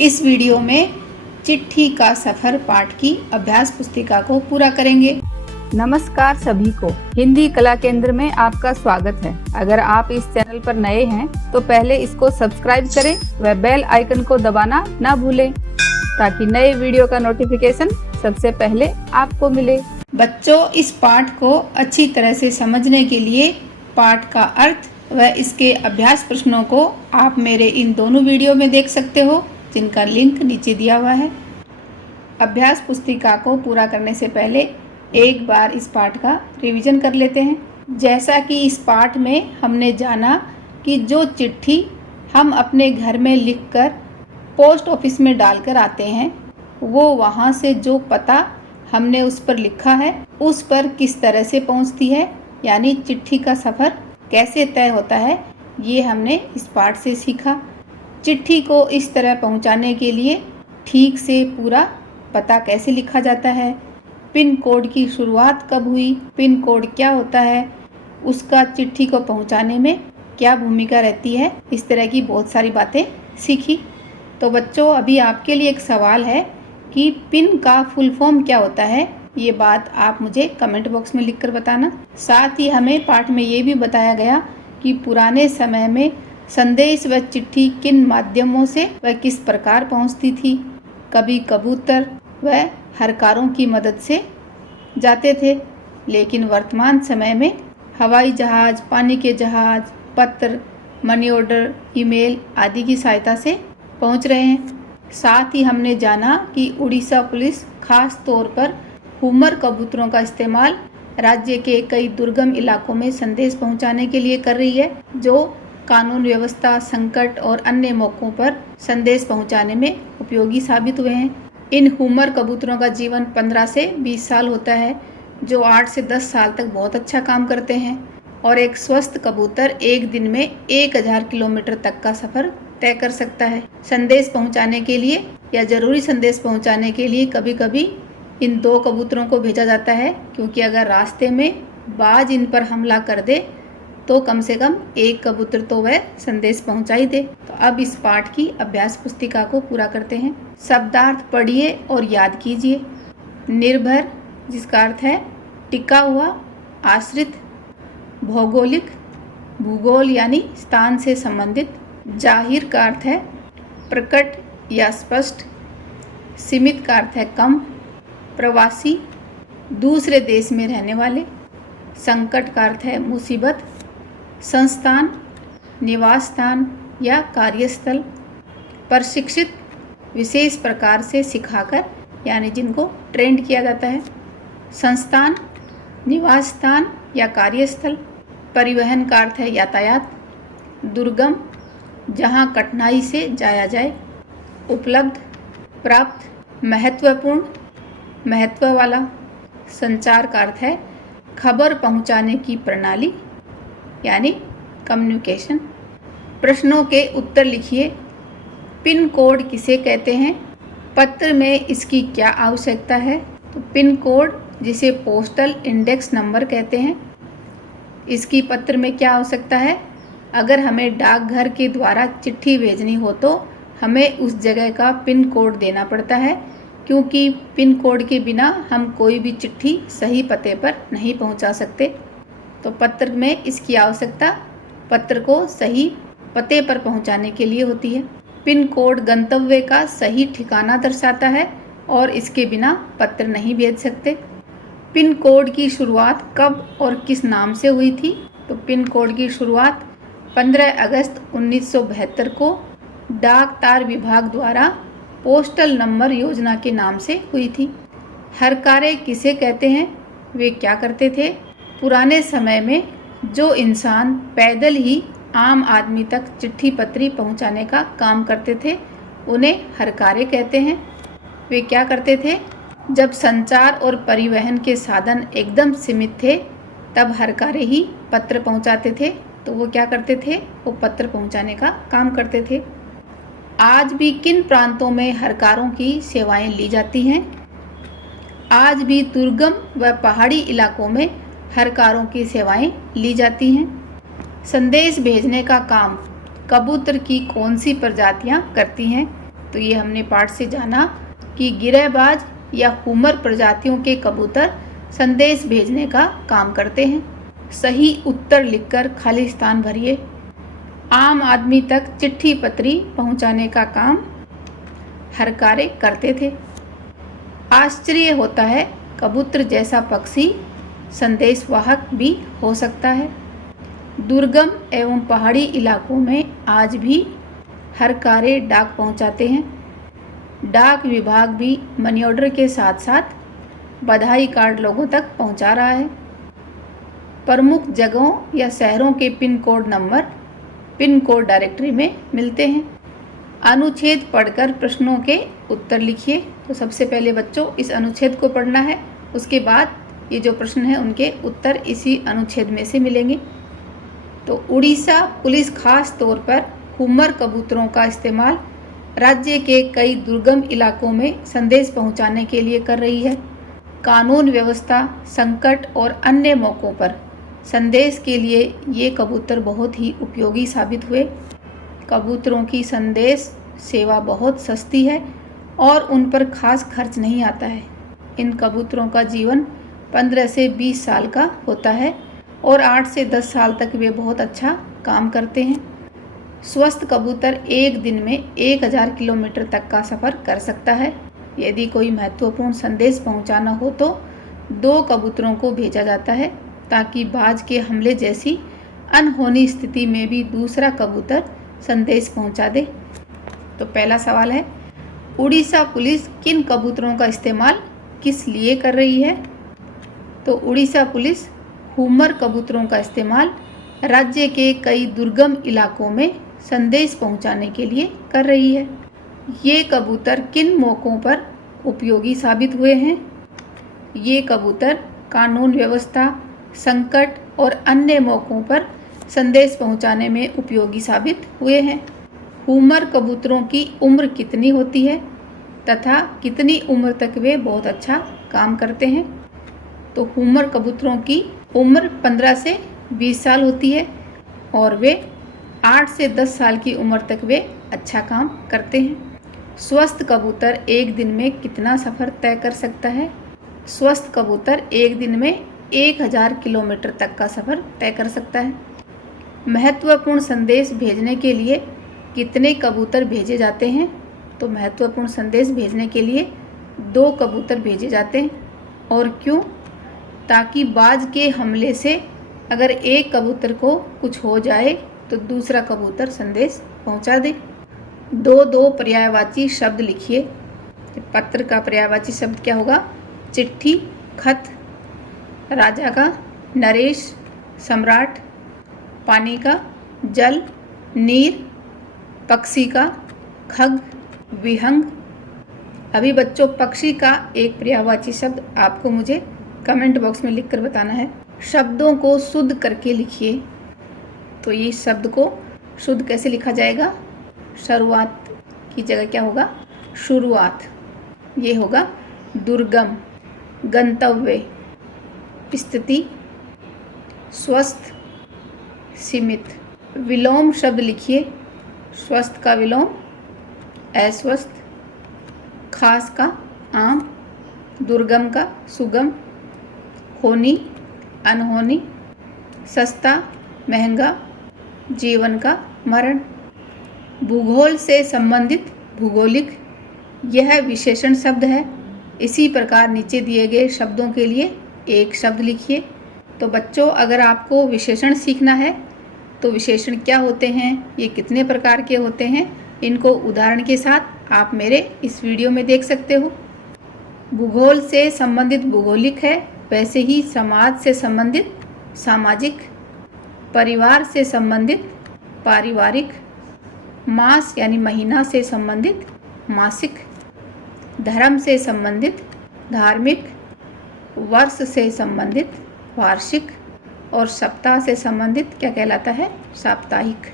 इस वीडियो में चिट्ठी का सफर पाठ की अभ्यास पुस्तिका को पूरा करेंगे। नमस्कार सभी को, हिंदी कला केंद्र में आपका स्वागत है। अगर आप इस चैनल पर नए हैं तो पहले इसको सब्सक्राइब करें व बेल आइकन को दबाना ना भूलें ताकि नए वीडियो का नोटिफिकेशन सबसे पहले आपको मिले। बच्चों, इस पाठ को अच्छी तरह से समझने के लिए पाठ का अर्थ व इसके अभ्यास प्रश्नों को आप मेरे इन दोनों वीडियो में देख सकते हो, जिनका लिंक नीचे दिया हुआ है। अभ्यास पुस्तिका को पूरा करने से पहले एक बार इस पाठ का रिवीजन कर लेते हैं। जैसा कि इस पाठ में हमने जाना कि जो चिट्ठी हम अपने घर में लिखकर पोस्ट ऑफिस में डालकर आते हैं, वो वहाँ से जो पता हमने उस पर लिखा है उस पर किस तरह से पहुँचती है, यानी चिट्ठी का सफ़र कैसे तय होता है, ये हमने इस पाठ से सीखा। चिट्ठी को इस तरह पहुंचाने के लिए ठीक से पूरा पता कैसे लिखा जाता है, पिन कोड की शुरुआत कब हुई, पिन कोड क्या होता है, उसका चिट्ठी को पहुंचाने में क्या भूमिका रहती है, इस तरह की बहुत सारी बातें सीखी। तो बच्चों, अभी आपके लिए एक सवाल है कि पिन का फुल फॉर्म क्या होता है। ये बात आप मुझे कमेंट बॉक्स में लिखकर बताना। साथ ही हमें पाठ में ये भी बताया गया कि पुराने समय में संदेश व चिट्ठी किन माध्यमों से व किस प्रकार पहुंचती थी। कभी कबूतर व हरकारों की मदद से जाते थे, लेकिन वर्तमान समय में हवाई जहाज, पानी के जहाज, पत्र, मनी ऑर्डर, ईमेल आदि की सहायता से पहुंच रहे हैं। साथ ही हमने जाना कि उड़ीसा पुलिस खास तौर पर हुमर कबूतरों का इस्तेमाल राज्य के कई दुर्गम इलाकों में संदेश पहुंचाने के लिए कर रही है, जो कानून व्यवस्था, संकट और अन्य मौक़ों पर संदेश पहुंचाने में उपयोगी साबित हुए हैं। इन हुमर कबूतरों का जीवन 15 से 20 साल होता है, जो 8 से 10 साल तक बहुत अच्छा काम करते हैं, और एक स्वस्थ कबूतर एक दिन में 1000 किलोमीटर तक का सफ़र तय कर सकता है। संदेश पहुंचाने के लिए या ज़रूरी संदेश पहुंचाने के लिए कभी कभी इन 2 कबूतरों को भेजा जाता है, क्योंकि अगर रास्ते में बाज इन पर हमला कर दे तो कम से कम एक कबूतर तो वह संदेश पहुंचा ही दे। तो अब इस पाठ की अभ्यास पुस्तिका को पूरा करते हैं। शब्दार्थ पढ़िए और याद कीजिए। निर्भर, जिसका अर्थ है टिका हुआ, आश्रित। भौगोलिक, भूगोल यानी स्थान से संबंधित। जाहिर का अर्थ है प्रकट या स्पष्ट। सीमित का अर्थ है कम। प्रवासी, दूसरे देश में रहने वाले। संकट का अर्थ है मुसीबत। संस्थान, निवास स्थान या कार्यस्थल। प्रशिक्षित, विशेष प्रकार से सिखाकर, यानी जिनको ट्रेंड किया जाता है। संस्थान, निवास स्थान या कार्यस्थल। परिवहन का अर्थ है यातायात। दुर्गम, जहाँ कठिनाई से जाया जाए। उपलब्ध, प्राप्त। महत्वपूर्ण, महत्व वाला। संचार का अर्थ है खबर पहुंचाने की प्रणाली, यानी कम्युनिकेशन। प्रश्नों के उत्तर लिखिए। पिन कोड किसे कहते हैं? पत्र में इसकी क्या आवश्यकता है? तो पिन कोड, जिसे पोस्टल इंडेक्स नंबर कहते हैं, इसकी पत्र में क्या आवश्यकता है? अगर हमें डाकघर के द्वारा चिट्ठी भेजनी हो तो हमें उस जगह का पिन कोड देना पड़ता है, क्योंकि पिन कोड के बिना हम कोई भी चिट्ठी सही पते पर नहीं पहुंचा सकते। तो पत्र में इसकी आवश्यकता पत्र को सही पते पर पहुंचाने के लिए होती है। पिन कोड गंतव्य का सही ठिकाना दर्शाता है और इसके बिना पत्र नहीं भेज सकते। पिन कोड की शुरुआत कब और किस नाम से हुई थी? तो पिन कोड की शुरुआत 15 अगस्त 1972 को डाक तार विभाग द्वारा पोस्टल नंबर योजना के नाम से हुई थी। हरकारे किसे कहते हैं? वे क्या करते थे? पुराने समय में जो इंसान पैदल ही आम आदमी तक चिट्ठी पत्री पहुंचाने का काम करते थे, उन्हें हरकारे कहते हैं। वे क्या करते थे? जब संचार और परिवहन के साधन एकदम सीमित थे, तब हरकारे ही पत्र पहुंचाते थे। तो वो क्या करते थे? वो पत्र पहुंचाने का काम करते थे। आज भी किन प्रांतों में हरकारों की सेवाएं ली जाती हैं? आज भी दुर्गम व पहाड़ी इलाकों में हरकारों की सेवाएं ली जाती हैं। संदेश भेजने का काम कबूतर की कौन सी प्रजातियां करती हैं? तो ये हमने पाठ से जाना कि गिरहबाज या हुमर प्रजातियों के कबूतर संदेश भेजने का काम करते हैं। सही उत्तर लिखकर खाली स्थान भरिए। आम आदमी तक चिट्ठी पत्री पहुंचाने का काम हरकारे करते थे। आश्चर्य होता है कबूतर जैसा पक्षी संदेशवाहक भी हो सकता है। दुर्गम एवं पहाड़ी इलाकों में आज भी हरकारे डाक पहुंचाते हैं। डाक विभाग भी मनी ऑर्डर के साथ साथ बधाई कार्ड लोगों तक पहुंचा रहा है। प्रमुख जगहों या शहरों के pin code number pin code directory में मिलते हैं। अनुच्छेद पढ़कर प्रश्नों के उत्तर लिखिए। तो सबसे पहले बच्चों इस अनुच्छेद को पढ़ना है, उसके बाद ये जो प्रश्न है उनके उत्तर इसी अनुच्छेद में से मिलेंगे। तो उड़ीसा पुलिस खास तौर पर हुमर कबूतरों का इस्तेमाल राज्य के कई दुर्गम इलाकों में संदेश पहुंचाने के लिए कर रही है। कानून व्यवस्था, संकट और अन्य मौक़ों पर संदेश के लिए ये कबूतर बहुत ही उपयोगी साबित हुए। कबूतरों की संदेश सेवा बहुत सस्ती है और उन पर खास खर्च नहीं आता है। इन कबूतरों का जीवन 15 से 20 साल का होता है और 8 से 10 साल तक वे बहुत अच्छा काम करते हैं। स्वस्थ कबूतर एक दिन में 1000 किलोमीटर तक का सफ़र कर सकता है। यदि कोई महत्वपूर्ण संदेश पहुंचाना हो तो 2 कबूतरों को भेजा जाता है ताकि बाज के हमले जैसी अनहोनी स्थिति में भी दूसरा कबूतर संदेश पहुंचा दे। तो पहला सवाल है, उड़ीसा पुलिस किन कबूतरों का इस्तेमाल किस लिए कर रही है? तो उड़ीसा पुलिस हुमर कबूतरों का इस्तेमाल राज्य के कई दुर्गम इलाकों में संदेश पहुंचाने के लिए कर रही है। ये कबूतर किन मौक़ों पर उपयोगी साबित हुए हैं? ये कबूतर कानून व्यवस्था, संकट और अन्य मौक़ों पर संदेश पहुंचाने में उपयोगी साबित हुए हैं। हुमर कबूतरों की उम्र कितनी होती है तथा कितनी उम्र तक वे बहुत अच्छा काम करते हैं? तो हुमर कबूतरों की उम्र 15 से 20 साल होती है और वे 8 से 10 साल की उम्र तक वे अच्छा काम करते हैं। स्वस्थ कबूतर एक दिन में कितना सफ़र तय कर सकता है? स्वस्थ कबूतर एक दिन में 1000 किलोमीटर तक का सफ़र तय कर सकता है। महत्वपूर्ण संदेश भेजने के लिए कितने कबूतर भेजे जाते हैं? तो महत्वपूर्ण संदेश भेजने के लिए 2 कबूतर भेजे जाते हैं। और क्यों? ताकि बाज के हमले से अगर एक कबूतर को कुछ हो जाए तो दूसरा कबूतर संदेश पहुंचा दे। 2 पर्यायवाची शब्द लिखिए। पत्र का पर्यायवाची शब्द क्या होगा? चिट्ठी, खत। राजा का नरेश, सम्राट। पानी का जल, नीर। पक्षी का खग, विहंग। अभी बच्चों पक्षी का एक पर्यायवाची शब्द आपको मुझे कमेंट बॉक्स में लिखकर बताना है। शब्दों को शुद्ध करके लिखिए। तो ये शब्द को शुद्ध कैसे लिखा जाएगा? शुरुआत की जगह क्या होगा? शुरुआत। ये होगा दुर्गम, गंतव्य, स्थिति, स्वस्थ, सीमित। विलोम शब्द लिखिए। स्वस्थ का विलोम अस्वस्थ, खास का आम, दुर्गम का सुगम, होनी अनहोनी, सस्ता महंगा, जीवन का मरण। भूगोल से संबंधित भूगोलिक, यह विशेषण शब्द है। इसी प्रकार नीचे दिए गए शब्दों के लिए एक शब्द लिखिए। तो बच्चों अगर आपको विशेषण सीखना है तो विशेषण क्या होते हैं, ये कितने प्रकार के होते हैं, इनको उदाहरण के साथ आप मेरे इस वीडियो में देख सकते हो। भूगोल से संबंधित भूगोलिक है, वैसे ही समाज से संबंधित सामाजिक, परिवार से संबंधित पारिवारिक, मास यानी महीना से संबंधित मासिक, धर्म से संबंधित धार्मिक, वर्ष से संबंधित वार्षिक और सप्ताह से संबंधित क्या कहलाता है? साप्ताहिक।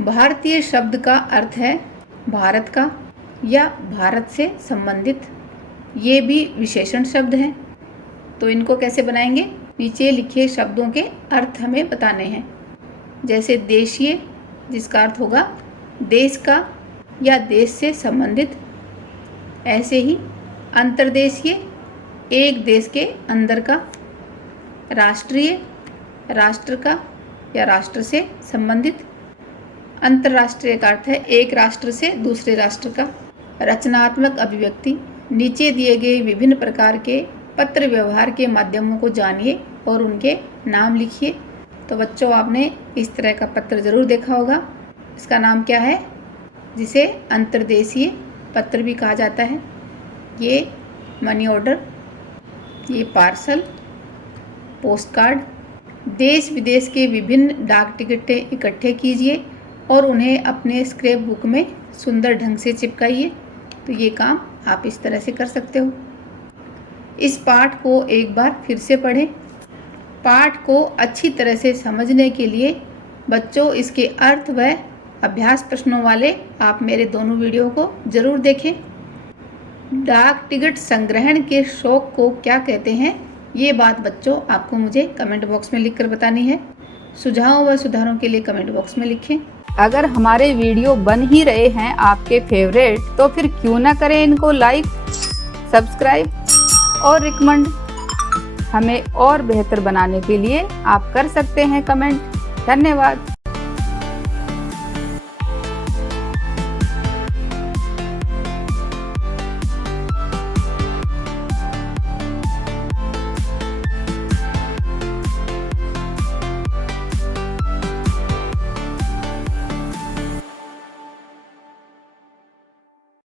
भारतीय शब्द का अर्थ है भारत का या भारत से संबंधित। ये भी विशेषण शब्द हैं। तो इनको कैसे बनाएंगे? नीचे लिखे शब्दों के अर्थ हमें बताने हैं। जैसे देशीय, जिसका अर्थ होगा देश का, या देश से संबंधित। ऐसे ही अंतर्देशीय, एक देश के अंदर का। राष्ट्रीय, राष्ट्र का या राष्ट्र से संबंधित। अंतर्राष्ट्रीय का अर्थ है एक राष्ट्र से दूसरे राष्ट्र का। रचनात्मक अभिव्यक्ति, नीचे दिए गए विभिन्न प्रकार के पत्र व्यवहार के माध्यमों को जानिए और उनके नाम लिखिए। तो बच्चों, आपने इस तरह का पत्र ज़रूर देखा होगा। इसका नाम क्या है? जिसे अंतर्देशीय पत्र भी कहा जाता है। ये मनी ऑर्डर, ये पार्सल, पोस्ट कार्ड। देश विदेश के विभिन्न डाक टिकटें इकट्ठे कीजिए और उन्हें अपने स्क्रैप बुक में सुंदर ढंग से चिपकाइए। तो ये काम आप इस तरह से कर सकते हो। इस पाठ को एक बार फिर से पढ़ें। पाठ को अच्छी तरह से समझने के लिए बच्चों इसके अर्थ व अभ्यास प्रश्नों वाले आप मेरे दोनों वीडियो को ज़रूर देखें। डाक टिकट संग्रहण के शौक को क्या कहते हैं, ये बात बच्चों आपको मुझे कमेंट बॉक्स में लिखकर बतानी है। सुझावों व सुधारों के लिए कमेंट बॉक्स में लिखें। अगर हमारे वीडियो बन ही रहे हैं आपके फेवरेट, तो फिर क्यों ना करें इनको लाइक, सब्सक्राइब और रिकमेंड। हमें और बेहतर बनाने के लिए आप कर सकते हैं कमेंट। धन्यवाद।